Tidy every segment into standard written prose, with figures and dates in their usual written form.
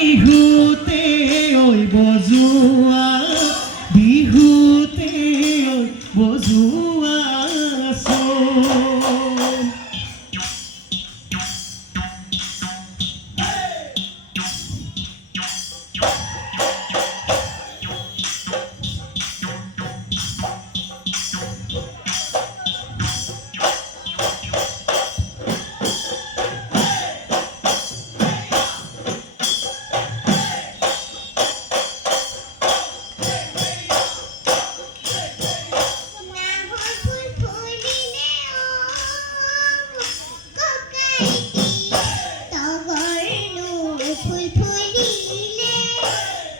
বিহুতে ঐ বজোৱা বিহুতে ঐ বজোৱা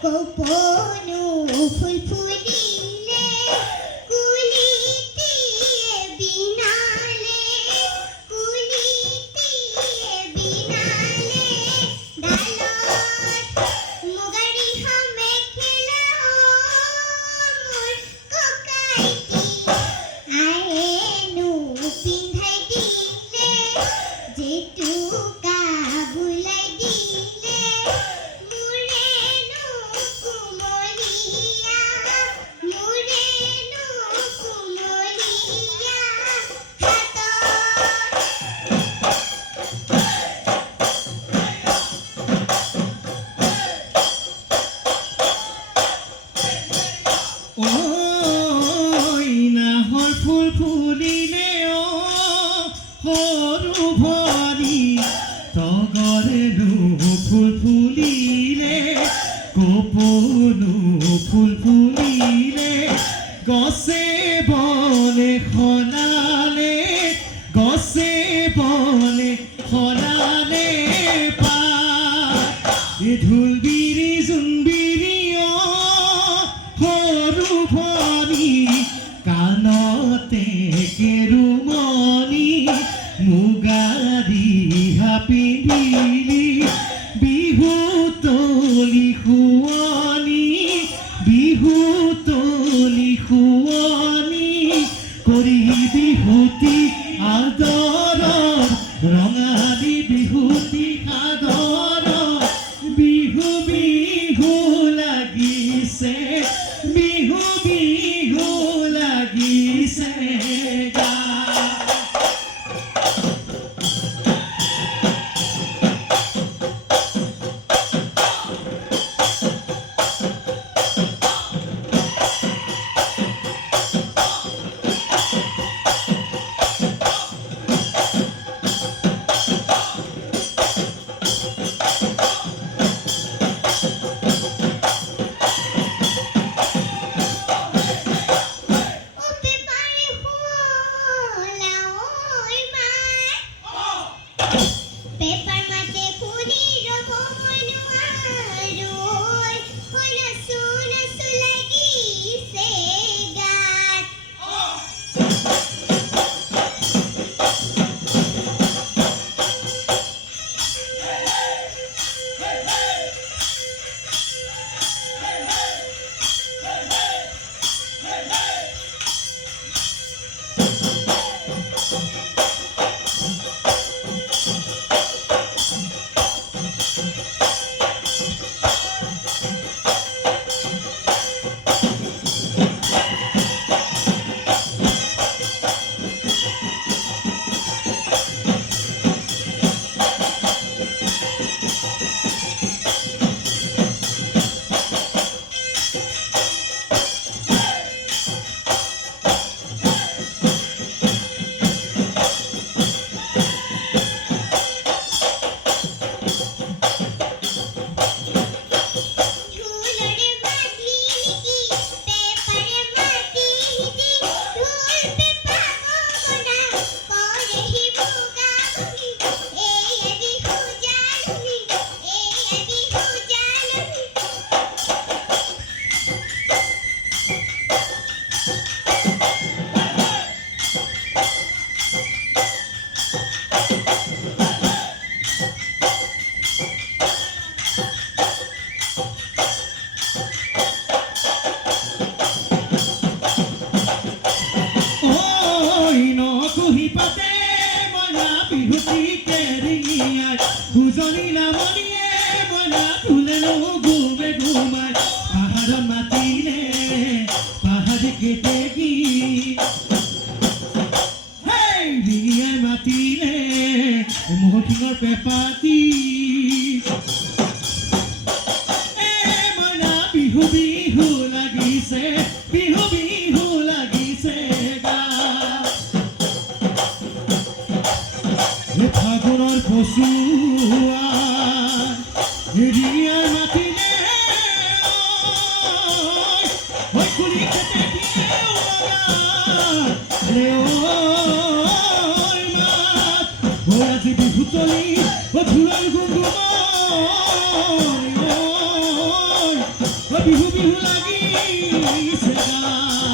কোপনো ফুল ফুলিলে কুলিতে বিনালে ডালত মুগাৰি হামে খেলা মোৰ ককাইটি আয়েনো পিন্ধাই দিলে জেতুকা বুলাই দিলে নাহৰ ফুল ফুলিলে সৰু ভৰি তগৰেনো ফুল ফুলিলে কপৌনো ফুল ফুলিলে গছে বনে সলালে গছে বনে সলালে পাত ঢোলবিৰি জোনবিৰি সৰু ভৰি কাণতে কেৰুমণি মুগাৰি পিন্ধিলি বিহু তলি শুৱনি কৰি বিহুতি আদৰ ৰঙালী বিহুতি আদৰ বিহু নো ঘুমে ঘুমায় পাহাড় মাতিলে পাহাড় কেটে কি ৰিঙিয়াই মাতিলে মহকিঙৰ পেপাতি মইনা বিহু বিহু লাগিছে বিহু বিহু লাগিছে গা ফাগুনৰ পচুৱা ৰিঙিয়াই মাতিলে ঐ কুলি খেতে আজি বিহুতলি ঢোলৰ গুণগুণ বিহু বিহু লাগিছে গা